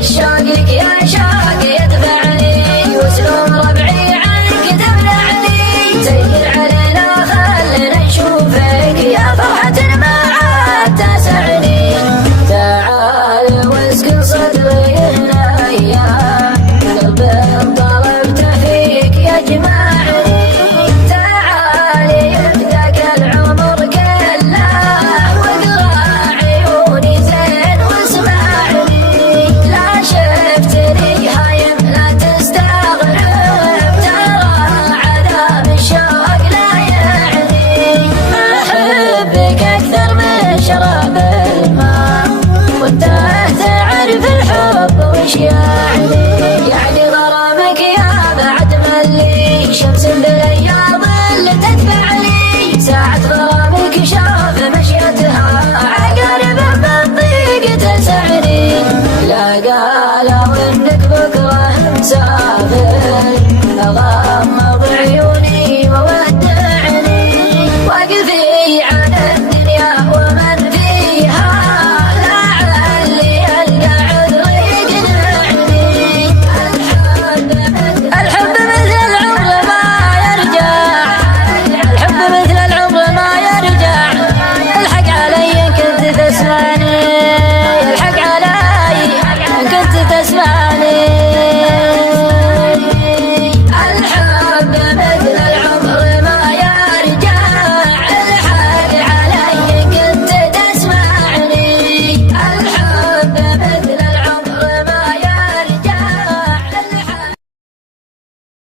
شوقك يا شوق يتبعني واسلوب ربعي عنك تمنعني سير علينا خلنا نشوفك يا فرحة ما عاد تسعني تعال واسكن صدري هنا يا قلبي طلبت فيك يجمعني تعالي يبداك العمر كله واقرا عيوني زين واسمعني شفتني هايم لا تستغرب ترى عذاب الشوق لا يعني أحبك أكثر من شراب الماء وأنت تعرف الحب وش يعني غرامك يا بعد ملي شمس بالأيام اللي تتبعني ساعة غرامك شوف مشيتها عقارب بالضيق تسعني لا قالوا انك بكره مسافر